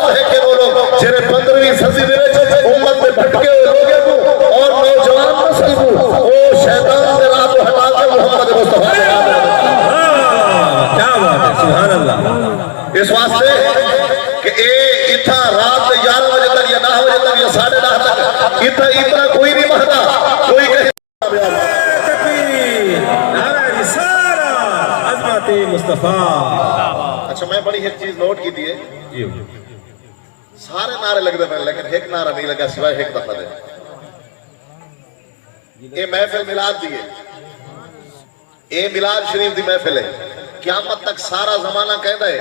وقت ہے کہ وہ لوگ جنہیں 15ویں صدی دے امت میں بھٹکے ہوئے لوگے کو اور نوجوان نسل کو وہ شیطان دے راہ کو ہٹا کے محمد مصطفیٰ کے راہ میں کیا بات ہے سبحان اللہ اس واسطے کہ اے اتھا رات 11 بجے تک یا 9 بجے تک یا 9:30 تک اتنا کوئی نہیں مہتا کوئی کہیں مصطفیٰ اچھا میں بڑی ایک چیز نوٹ کی دیئے سارے نعرے لگ دے پہلے لیکن ایک نعرہ نہیں لگا سوائے ایک دفعہ دے اے محفل میلاد دیئے اے میلاد شریف دی محفل ہے قیامت تک سارا زمانہ کہہ دے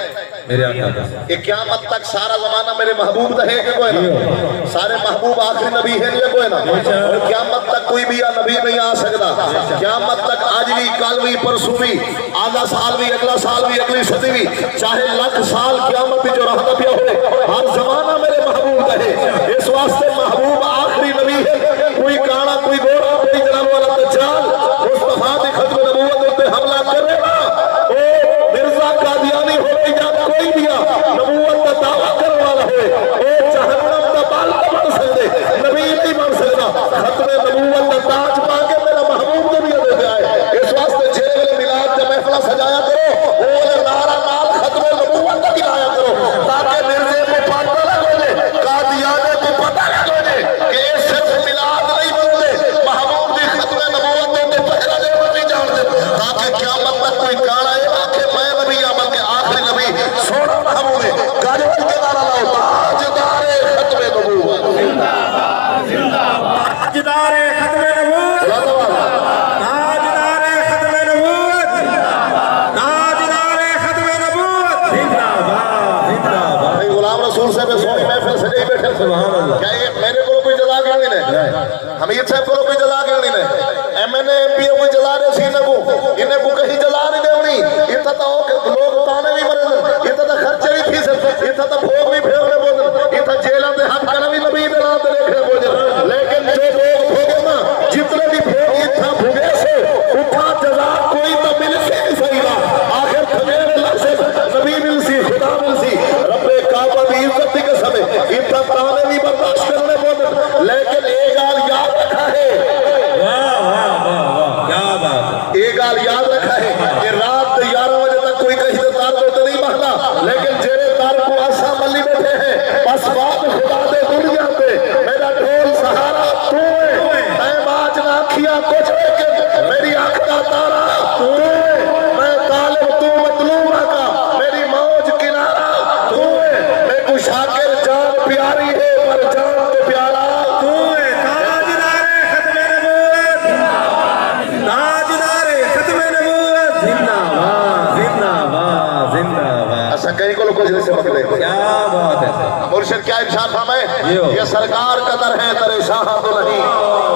میرے آقا کا اے قیامت تک سارا زمانہ میرے محبوب دا ہے کہ کوئی نا سارے محبوب آخری نبی ہے نہیں کوئی نا اور قیامت تک کوئی بھی یا نبی نہیں آ سکتا قیامت تک آج بھی کل بھی پرسوں بھی آدھا سال بھی اگلا سال بھی اگلی صدی بھی چاہے لاکھ سال قیامت بھی جو رہتا بھی ہوئے ہر زمانہ میرے محبوب دا ہے اس واسطے محبوب آخری نبی ہے کوئی کانا کوئی گورا کوئی جناب والا دجال مصطفیٰ دی ختم نبوت ہوتے حملہ کرے گا مرزا قادیانی ہوئے یا کوئی دیا نبوت کا دعویٰ کرنے والا ہے اے جہنم کا بال کا بن سکتے نبی نہیں بن سکتا ختم نبوت کا تاج پاکے میرا محبوب نبی دیتے آئے اس واسطے چھے ملاد جب محفلہ سجایا کرو وہ نعرہ نال ختم نبوت کا گرایا کرو تاکہ مرزے کو پتہ لگو دے قادیانے کو پتہ لگو دے کہ یہ صرف ملاد نہیں بنتے محبوب دی ختم نبوت ہوتے پہلا دے بھی جان دے تاکہ قیامت تک کوئی کانا ہے سونا محبوب ہے گاجوال کے نعرہ لاؤ تاجدار ختم نبوت تاجدار ختم نبوت تاجدار ختم نبوت تاجدار ختم نبوت زندہ باد غلام رسول صاحب سونی محفل سجائی بیٹھے سبحان اللہ کیا یہ میرے کو کوئی جزا کرنی نہیں حمید صاحب کو کوئی جزا کرنی نہیں M N A M P کوئی جزا رہے سی نبو انہیں کو کہیں جزا نہیں دیونی اتنا تو لوگ تانے بھی مرے اتنا تو خرچے بھی تھی سکتے اتنا تو بھوگ بھی پھیرنے بولے اتنا جیلہ دے حق کرنا بھی نبی دے نام دے لکھنے بولے لیکن جو لوگ بھوگے نا جتنے بھی بھوگ اتنا بھوگے سے اتنا جزا کوئی تو مل سے نہیں سکتا آخر تھمیر اللہ سے نبی مل سی خدا مل سی رب کعبہ دی عزت دی قسم ہے اتنا تانے بھی برداشت کرنے بولے لیکن ایک آل یاد رکھا ہے ایک آل یاد رکھا ہے کہ رات 11 بجے تک کوئی کہیں تو تار تو نہیں محلا لیکن جیرے تار کو آسا ملی بیٹھے ہیں بس بات خدا دے دنیا پہ میرا ڈھول سہارا تو ہے میں باج نہ کیا کچھ لیکن میری آنکھ کا تارا تو ہے میں طالب تو مطلوب کا میری موج کنارا تو ہے میں کو شاکر جان پیاری ہے پر جان تو پیارا تو ہے تاجدار ختم نبوت تاجدار ختم نبوت زندہ باد زندہ باد زندہ باد ایسا کہیں کو لوگ کچھ سے مقدے کیا بات ہے مرشد کیا ارشاد فرمائے یہ سرکار قدر ہے ترے شاہ تو نہیں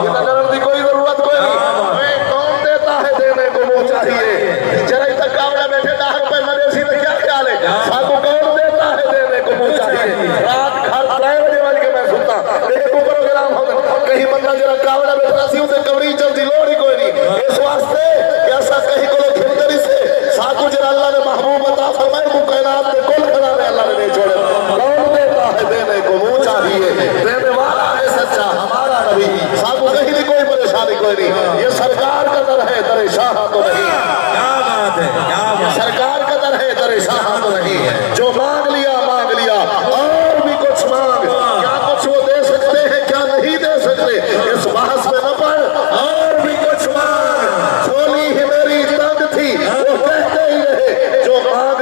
یہ نظر دی کوئی ضرورت کوئی نہیں میں کون دیتا ہے دینے کو وہ چاہیے چرے تک کامڑے بیٹھے 10 روپے مدے سی تو کیا خیال ہے ساتھو کون دیتا ہے دینے کو وہ چاہیے رات گھر 3 بجے والی کے میں سنتا لیکن کو پروگرام ہوگا کہیں بندہ جرا کامڑے بیٹھا سی اسے کبری چلتی لوڑ ہی کوئی نہیں اس واسطے کہ ایسا کہیں کو لوگ ہمدری سے ساتھو جرا اللہ نے محبوب عطا فرمائے کو کائنات کے کل کھڑا میں اللہ نے نہیں چھوڑے کون دیتا ہے دینے کو وہ چاہیے دینے والا ہے سچا ہمارا نبی ساتھو کہیں بھی کوئی پریشانی کوئی نہیں یہ سرکار کا در ہے در شاہ تو نہیں کیا بات ہے سرکار کا در ہے در شاہ تو نہیں جو مانگ لیا اور بھی کچھ مانگ کیا کچھ وہ دے سکتے ہیں کیا نہیں دے سکتے اس بحث میں نہ پڑ اور بھی کچھ مانگ چھولی ہی میری تنگ تھی وہ کہتے ہی رہے جو مانگ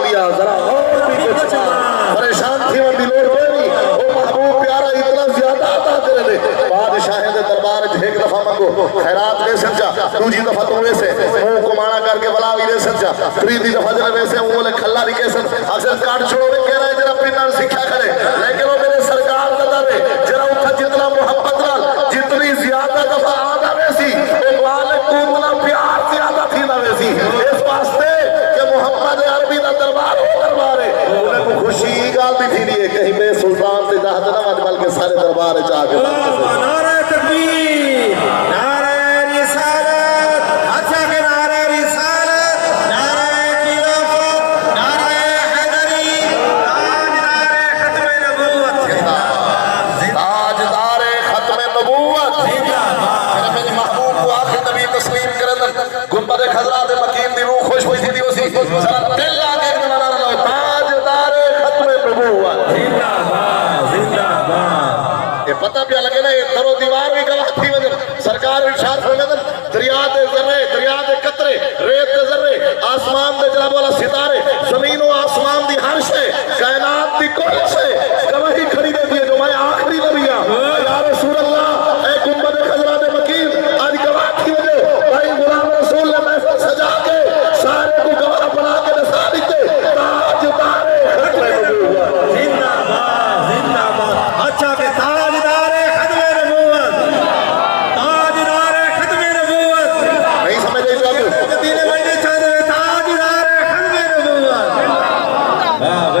لیا ذرا اور بھی کچھ مانگ پریشان تھی وہ دلور ہوئے نہیں وہ محبوب پیارا اتنا زیادہ عطا کرے دے بادشاہ دے دربار ایک دفعہ منگو خیرات لے سکجا دوجی دفعہ تو ویسے منہ کو مانا کر کے بلا بھی لے سکجا تریدی دفعہ جنہ ویسے وہ لے کھلا نہیں کہہ سکتا اکثر کاٹ چھوڑو میں کہہ رہے ہیں جنہ پینار سکھا کرے لیکن وہ میرے سرکار کا در ہے جنہ اتھا جتنا محبت رال جتنی زیادہ دفعہ آدھا ویسی اقوال کو اتنا پیار زیادہ تھی نہ ویسی اس واسطے کہ محمد عربی دا دربار ہو دربار ہے انہیں کو خوشی گال بھی تھی لیے کہیں میں سلطان سے دہت نہ مجمل کے سارے دربار چاہ کے نعرہ تکبیر نعرہ رسالت حسا کے نعرہ رسالت نعرہ خلافت نعرہ حیدری تاج نعرہ پتہ پیا لگے نا یہ در و دیوار بھی گواہ تھی وجہ سرکار ارشاد فرمائے دریا دے ذرے دریا دے قطرے ریت دے ذرے آسمان دے جناب والا ستارے زمین و آسمان دی ہر شے کائنات دی کل شے گواہی کھڑی دیتی ہے جو میں آخری نبی ہوں یا رسول اللہ اے گنبد خضرا دے مکین آج گواہ تھی وجہ بھائی غلام رسول نے محفل سجا کے سارے کو گواہ بنا کے نسا دیتے تاجدار ختم نبوت زندہ باد اچھا کہ تاجدار ختم نبوت تاجدار ختم نبوت نہیں سمجھ رہی بات دین مجھے چاہتے تاجدار ختم نبوت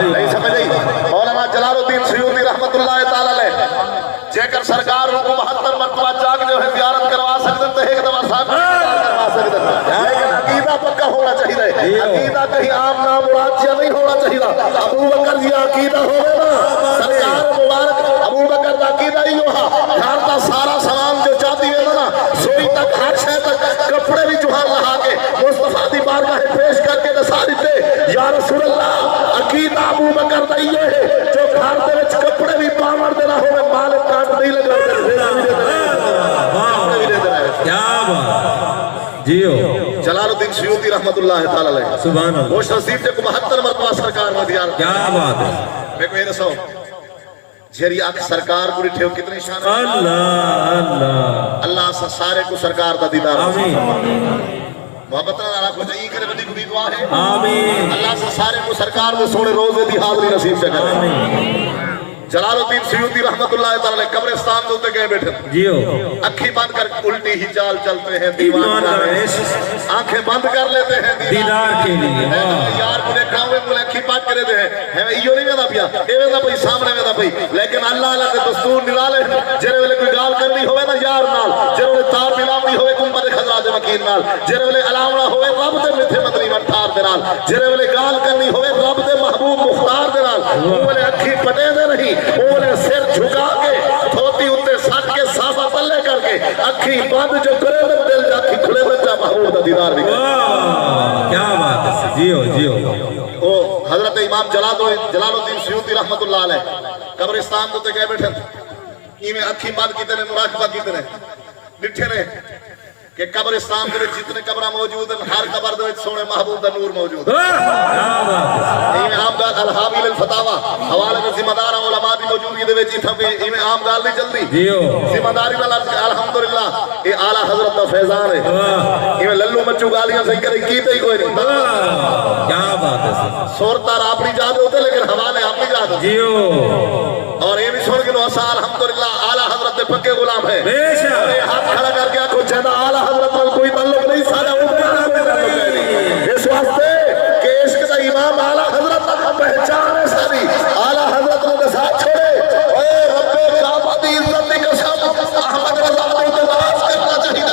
نہیں سمجھ رہی مولانا جلال الدین سیوطی رحمت اللہ تعالی علیہ جے کر سرکار کو 72 مرتبہ جاگ جو ہے زیارت کروا سکتے تو ایک دفعہ صاحب کروا سکتے لیکن عقیدہ پکا ہونا چاہیے عقیدہ کہیں عام نام مراد نہیں ہونا چاہیے ابو بکر جی عقیدہ ہوئے نا سرکار مبارک ابو بکر دا عقیدہ ہی ہوا گھر دا سارا سامان جو چاہتی ہے نا سوئی تک ہر شے تک کپڑے بھی جوہر لہا کے مصطفیٰ دی بارگاہ پیش کر کے نسا دیتے یا رسول اللہ عقیدہ ابو بکر دا یہ ہے جو گھر دے وچ کپڑے بھی پاور دینا ہوئے مالک کاٹ نہیں لگا کیا بات جیو جلال الدین سیوطی رحمت اللہ تعالی علیہ سبحان اللہ خوش نصیب جے کو 72 مرتبہ سرکار نے دیا کیا بات ہے میں کو یہ دسو جیری آنکھ سرکار کو ڈٹھے ہو کتنی شان ہے اللہ اللہ اللہ سے سارے کو سرکار دا دیدار آمین محبت نہ کو جئی کرے بڑی کوئی دعا ہے آمین اللہ سے سارے کو سرکار دے سونے روزے دی حاضری نصیب سے کرے آمین جلال الدین سیوطی رحمت اللہ تعالی علیہ قبرستان دے اوتے گئے بیٹھے جیو اکھی بند کر الٹی ہی چال چلتے ہیں دیوان آنکھیں بند کر لیتے ہیں دیدار کے لیے یار مجھے کھاوے مجھے اکھی پاک کرے دے ہیں ایو نہیں ویدا پیا اے ویدا پئی سامنے ویدا پئی لیکن اللہ اللہ دے دستور نرالے جڑے ویلے کوئی گال کرنی ہوے نا یار نال جڑے ویلے تار ملاونی ہوے گنبد خضرا دے مکین نال جڑے ویلے الاونا ہوے رب دے میٹھے مدنی منتار دے نال جڑے ویلے گال کرنی ہوے رب دے محبوب مختار دے نال او ویلے اکھی پٹے دے نہیں او ویلے سر جھکا کے دھوتی اوتے سٹ کے صافا پلے کر کے اکھی بند جو کرے تے دل جا کے کھلے بچا محبوب دا دیدار بھی کیا بات ہے جیو جیو او حضرت امام جلال الدین سیوطی رحمت اللہ علیہ قبرستان تے گئے بیٹھے ایویں اکھی بند کیتے نے مراقبہ کیتے نے ڈٹھے نے کہ قبرستان دے وچ جتنے قبراں موجود ہیں ہر قبر دے وچ سونے محبوب دا نور موجود ہے کیا بات ہے ایویں عام گل الحاوی للفتاوا حوالے دے ذمہ دار علماء دی موجودگی دے وچ ایتھے ایویں عام گل نہیں چلدی جیو ذمہ داری نال الحمدللہ اے اعلی حضرت دا فیضان ہے ایویں للو مچو گالیاں صحیح کرے کیتے ہی کوئی نہیں کیا بات ہے سورتار اپنی جاد ہوتے لیکن حوالے اپنی جاد جیو اور یہ بھی سن کے نو اسا الحمدللہ اعلی حضرت دے پکے غلام ہے بے شک ہاتھ کھڑا کر کے آنکھوں چاہتا اعلی حضرت نال کوئی تعلق نہیں سارا اس واسطے کہ عشق دا امام اعلی حضرت کا پہچان ہے ساری اعلی حضرت نے ساتھ چھوڑے اے رب کعبہ دی عزت دی قسم احمد رضا کو نواز کرنا چاہیے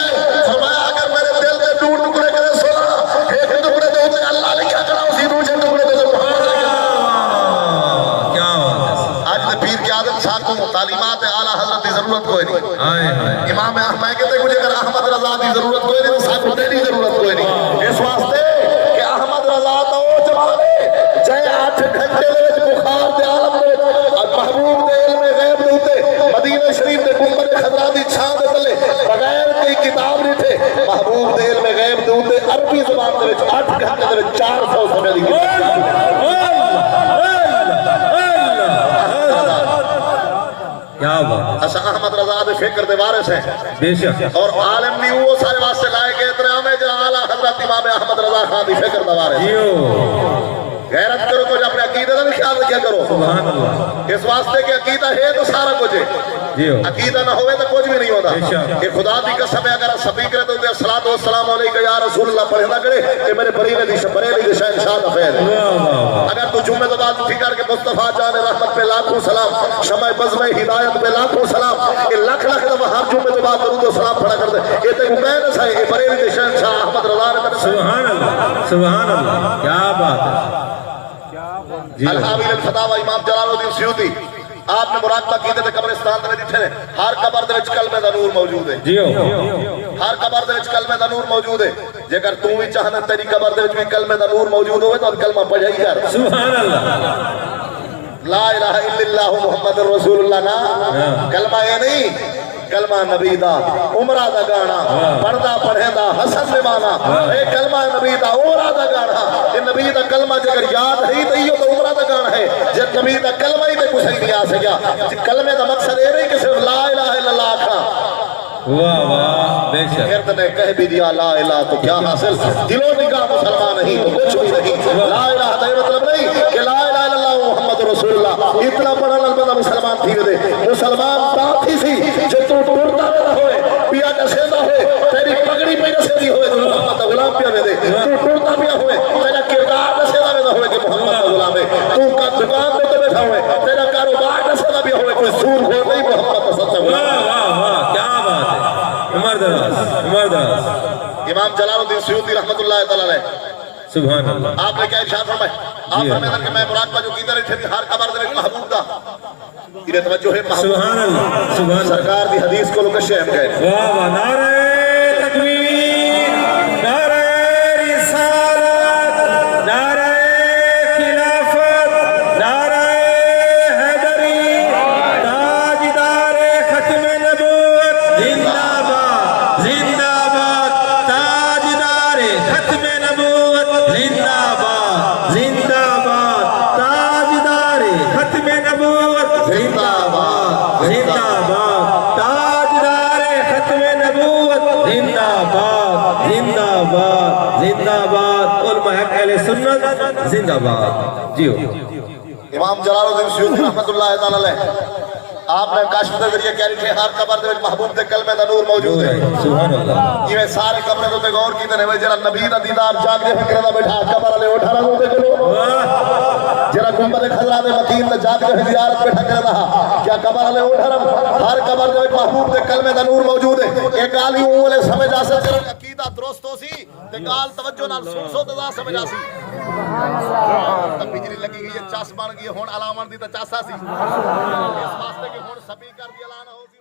فرمایا اگر میرے دل دے ٹوٹ ٹکڑے کرے سونا ایک ٹکڑے دے اوپر اللہ لکھا کرا اسی دوسرے ٹکڑے دے سبحان اللہ کیا بات ہے آج دے پیر کی عادت ساتھ کو تعلیمات اعلی حضرت دی ضرورت کوئی نہیں ہائے ہائے امام احمد کہتے ہیں مجھے اگر احمد رضا کی ضرورت کوئی نہیں تو ساتھ کو تیری ضرورت کوئی نہیں اس واسطے کہ احمد رضا تو جمالے جائے 8 گھنٹے دے وچ بخار دے عالم دے اور محبوب دے علم غیب دے اوتے مدینہ شریف دے گنبد خضرا دی چھاں دے تلے بغیر کوئی کتاب نہیں تھے محبوب دے علم غیب دے اوتے عربی زبان دے وچ 8 گھنٹے دے وچ 400 صفحے دی کیا بات اسا احمد رضا دے فکر دے وارث ہیں بے شک اور عالم بھی وہ سارے واسطے لائے گئے اتنے ہمیں جو اعلیٰ حضرت امام احمد رضا خان دی فکر دے وارث ہیں جیو غیرت کرو تو اپنے عقیدہ کا بھی خیال رکھیا کرو سبحان اللہ اس واسطے کہ عقیدہ ہے تو سارا کچھ ہے جیو عقیدہ نہ ہوئے تو کچھ بھی نہیں ہوتا بے شک کہ خدا دی قسم ہے اگر سپیکر تو الصلوۃ والسلام علیکہ یا رسول اللہ پڑھے نہ کرے کہ میرے بریلے دی بریلی دی شہنشاہ دا فیض ہے اگر تو جمعہ تو بعد اٹھی کر کے مصطفیٰ جان رحمت پہ لاکھوں سلام شمع بزم ہدایت پہ لاکھوں سلام کہ لکھ لکھ دفعہ ہر جمعہ تو بعد درود و سلام پڑھا کرتے یہ تے کو کہنا ہے یہ بریلی دی شہنشاہ احمد رضا نے سبحان اللہ سبحان اللہ کیا بات ہے الحاوی للفتاوا امام جلال الدین سیوطی آپ نے مراقبہ کیتے تھے قبرستان دے جتھے نے ہر قبر دے وچ کلمے دا نور موجود ہے جیو ہر قبر دے وچ کلمے دا نور موجود ہے جے اگر تو بھی چاہنا تیری قبر دے وچ بھی کلمے دا نور موجود ہوے تو کلمہ پڑھ ہی کر سبحان اللہ لا الہ الا اللہ محمد رسول اللہ نا کلمہ یہ نہیں کلمہ نبی دا عمرہ دا گانا پردہ پڑھے دا حسن نمانا اے کلمہ نبی دا عمرہ دا گانا یہ نبی دا کلمہ جگر یاد ہی تو یہ تو عمرہ دا گانا ہے جب نبی دا کلمہ ہی میں کچھ نہیں آ سکیا کلمہ دا مقصد یہ نہیں کہ صرف لا الہ الا اللہ آکھا واہ واہ بے شک پھر نے کہہ بھی دیا لا الہ تو کیا حاصل دلوں نگاہ مسلمان نہیں تو کچھ بھی نہیں لا الہ تو یہ مطلب نہیں کہ لا الہ الا اللہ محمد رسول اللہ اتنا پڑھا للبدہ مسلمان تھی دے مسلمان تھی سی جو تو ٹوٹتا نہ ہوئے پیا نسے نہ ہوئے تیری پگڑی پہ نسے دی ہوئے تو محمد کا غلام پیا میں دے تو ٹوٹتا پیا ہوئے تیرا کردار نسے نہ ہوئے کہ محمد کا غلام ہے تو کا دکان پہ تو بیٹھا ہوئے تیرا کاروبار نسے نہ بھی ہوئے کوئی سور ہو نہیں محمد کا سچا غلام عمر دراز امام جلال الدین سیوطی رحمت اللہ تعالی علیہ سبحان اللہ آپ نے کیا ارشاد فرمائے آپ فرمائے کہ میں مراقبہ جو کیتا رہی تھی ہر قبر دے محبوب دا یہ توجہ ہے محبوب سبحان اللہ سبحان اللہ سرکار دی حدیث کو لوگ شہم کہے واہ واہ نعرہ تکبیر نعرہ رسالت نعرہ خلافت نعرہ حیدری تاجدار ختم نبوت زندہ باد زندہ باد تاجدار ختم نبوت زندہ باد زندہ باد تاجدار ختم نبوت زندہ باد زندہ باد تاجدار ختم نبوت زندہ باد زندہ باد زندہ باد علماء اہل سنت زندہ باد جیو امام جلال الدین سیوطی رحمت اللہ تعالی علیہ آپ نے کاشف دے ذریعے کہہ رہی ہر قبر دے محبوب دے کلمے دا نور موجود ہے سبحان اللہ یہ سارے قبریں تو تے غور کیتے نے جڑا نبی دا دیدار جاگ دے فکر دا بیٹھا قبر والے اٹھا رہا تے چلو جڑا گنبد خضرا دے مدین دا جاگ دے زیارت بیٹھا کر رہا کیا قبر والے اٹھا رہا ہر قبر دے محبوب دے کلمے دا نور موجود ہے ایک گال ہی اولے سمجھ آ سکے عقیدہ درست ہو سی تے گال توجہ نال سن سو تے سمجھ آ سی بجلی لگی گئی ہے چاس بن گئی ہن علامت دی تے چاسا سی اس واسطے کہ ہن سپیکر دی اعلان ہو سی